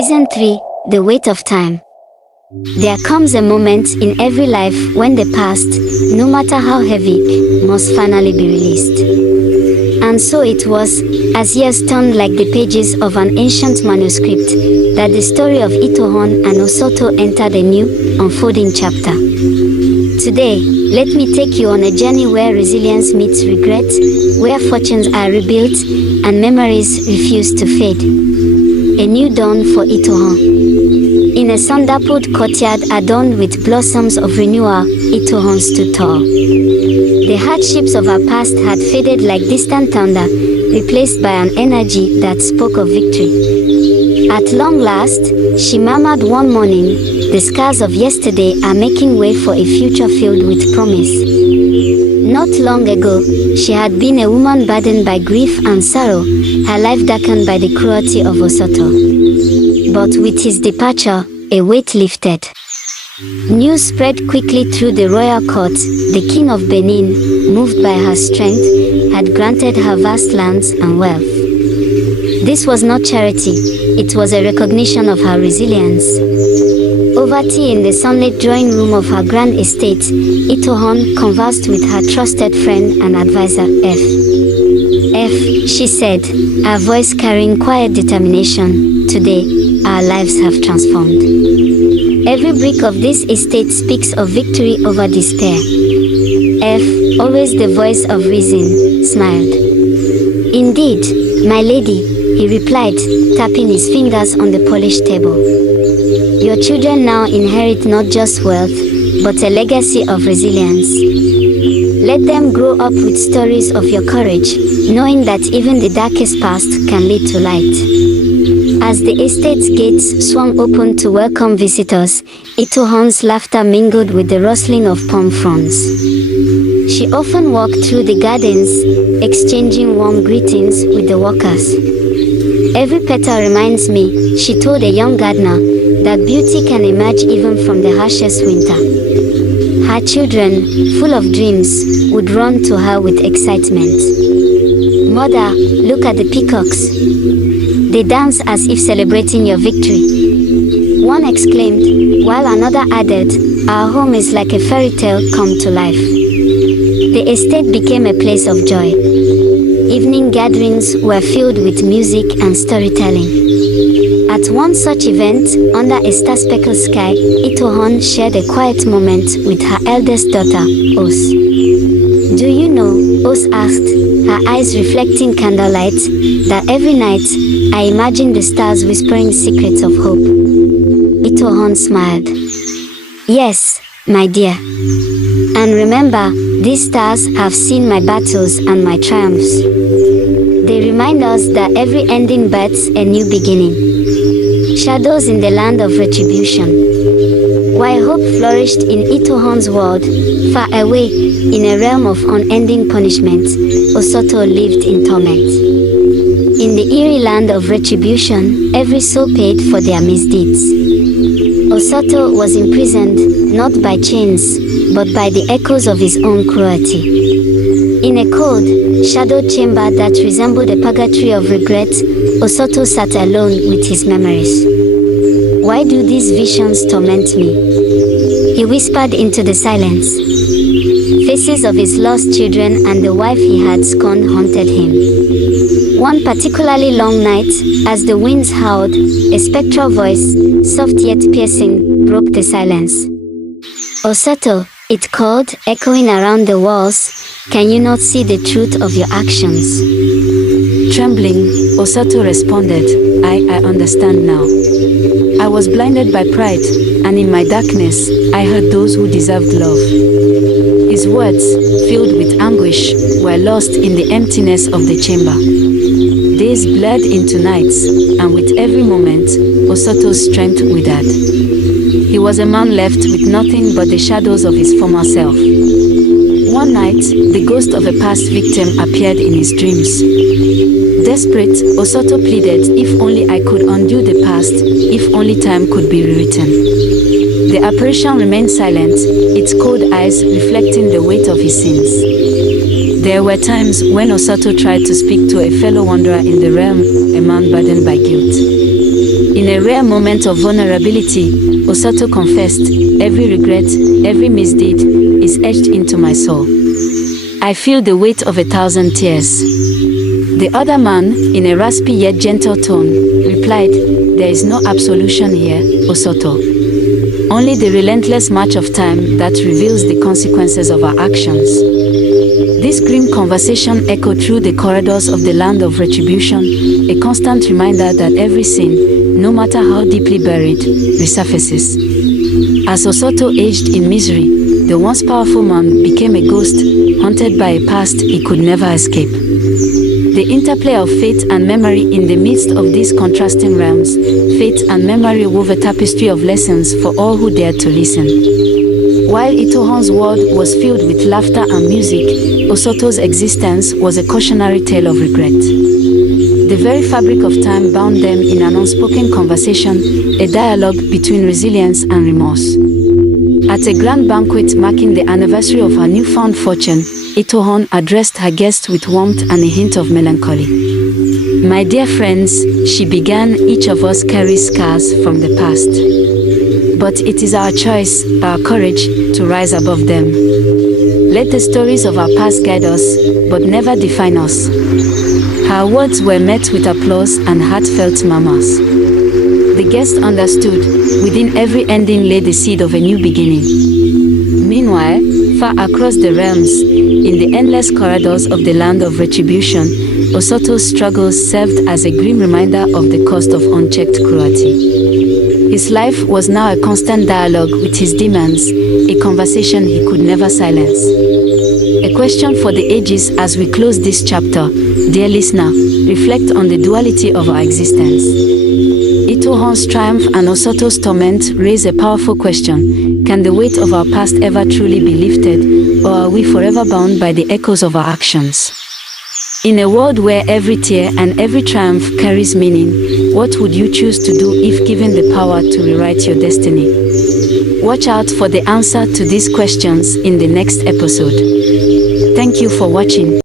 Season 3, The Weight of Time. There comes a moment in every life when the past, no matter how heavy, must finally be released. And so it was, as years turned like the pages of an ancient manuscript, that the story of Itohon and Osato entered a new, unfolding chapter. Today, let me take you on a journey where resilience meets regret, where fortunes are rebuilt, and memories refuse to fade. A new dawn for Itohon. In a sun-dappled courtyard adorned with blossoms of renewal, Itohon stood tall. The hardships of her past had faded like distant thunder, replaced by an energy that spoke of victory. At long last, she murmured one morning, the scars of yesterday are making way for a future filled with promise. Not long ago, she had been a woman burdened by grief and sorrow, her life darkened by the cruelty of Osato. But with his departure, a weight lifted. News spread quickly through the royal court. The king of Benin, moved by her strength, had granted her vast lands and wealth. This was not charity, it was a recognition of her resilience. Over tea in the sunlit drawing room of her grand estate, Itohon conversed with her trusted friend and advisor, F, she said, her voice carrying quiet determination. Today, our lives have transformed. Every brick of this estate speaks of victory over despair. F, always the voice of reason, smiled. Indeed, my lady, he replied, tapping his fingers on the polished table. Your children now inherit not just wealth, but a legacy of resilience. Let them grow up with stories of your courage, knowing that even the darkest past can lead to light. As the estate's gates swung open to welcome visitors, Itohon's laughter mingled with the rustling of palm fronds. She often walked through the gardens, exchanging warm greetings with the workers. Every petal reminds me, she told a young gardener, that beauty can emerge even from the harshest winter. Her children, full of dreams, would run to her with excitement. Mother, look at the peacocks. They dance as if celebrating your victory. One exclaimed, while another added, our home is like a fairy tale come to life. The estate became a place of joy. Evening gatherings were filled with music and storytelling. At one such event, under a star-speckled sky, Itohon shared a quiet moment with her eldest daughter, Os. Do you know, Os asked, her eyes reflecting candlelight, that every night, I imagine the stars whispering secrets of hope. Itohon smiled. Yes, my dear. And remember, these stars have seen my battles and my triumphs. They remind us that every ending births a new beginning. Shadows in the land of retribution. While hope flourished in Itohon's world, far away, in a realm of unending punishment, Osato lived in torment. In the eerie land of retribution, every soul paid for their misdeeds. Osato was imprisoned, not by chains, but by the echoes of his own cruelty. In a cold, shadowed chamber that resembled a purgatory of regret, Osato sat alone with his memories. Why do these visions torment me? He whispered into the silence. Faces of his lost children and the wife he had scorned haunted him. One particularly long night, as the winds howled, a spectral voice, soft yet piercing, broke the silence. Osato, it called, echoing around the walls, can you not see the truth of your actions? Trembling, Osato responded, I understand now. I was blinded by pride, and in my darkness, I heard those who deserved love. His words, filled with anguish, were lost in the emptiness of the chamber. Days blurred into nights, and with every moment, Osato's strength withered. He was a man left with nothing but the shadows of his former self. One night, the ghost of a past victim appeared in his dreams. Desperate, Osato pleaded, if only I could undo the past, if only time could be rewritten. The apparition remained silent, its cold eyes reflecting the weight of his sins. There were times when Osato tried to speak to a fellow wanderer in the realm, a man burdened by guilt. In a rare moment of vulnerability, Osato confessed, "Every regret, every misdeed, is etched into my soul. I feel the weight of 1,000 tears." The other man, in a raspy yet gentle tone, replied, "There is no absolution here, Osato. Only the relentless march of time that reveals the consequences of our actions." This grim conversation echoed through the corridors of the land of retribution, a constant reminder that every sin, no matter how deeply buried, resurfaces. As Osato aged in misery, the once powerful man became a ghost, haunted by a past he could never escape. The interplay of fate and memory in the midst of these contrasting realms, fate and memory wove a tapestry of lessons for all who dared to listen. While Itohon's world was filled with laughter and music, Osato's existence was a cautionary tale of regret. The very fabric of time bound them in an unspoken conversation, a dialogue between resilience and remorse. At a grand banquet marking the anniversary of her newfound fortune, Itohon addressed her guests with warmth and a hint of melancholy. "My dear friends," she began, "each of us carries scars from the past. But it is our choice, our courage, to rise above them. Let the stories of our past guide us, but never define us." Her words were met with applause and heartfelt murmurs. The guests understood, within every ending lay the seed of a new beginning. Meanwhile, far across the realms, in the endless corridors of the land of retribution, Osato's struggles served as a grim reminder of the cost of unchecked cruelty. His life was now a constant dialogue with his demons, a conversation he could never silence. A question for the ages as we close this chapter, dear listener, reflect on the duality of our existence. Itohon's triumph and Osato's torment raise a powerful question: can the weight of our past ever truly be lifted, or are we forever bound by the echoes of our actions? In a world where every tear and every triumph carries meaning, what would you choose to do if given the power to rewrite your destiny? Watch out for the answer to these questions in the next episode. Thank you for watching.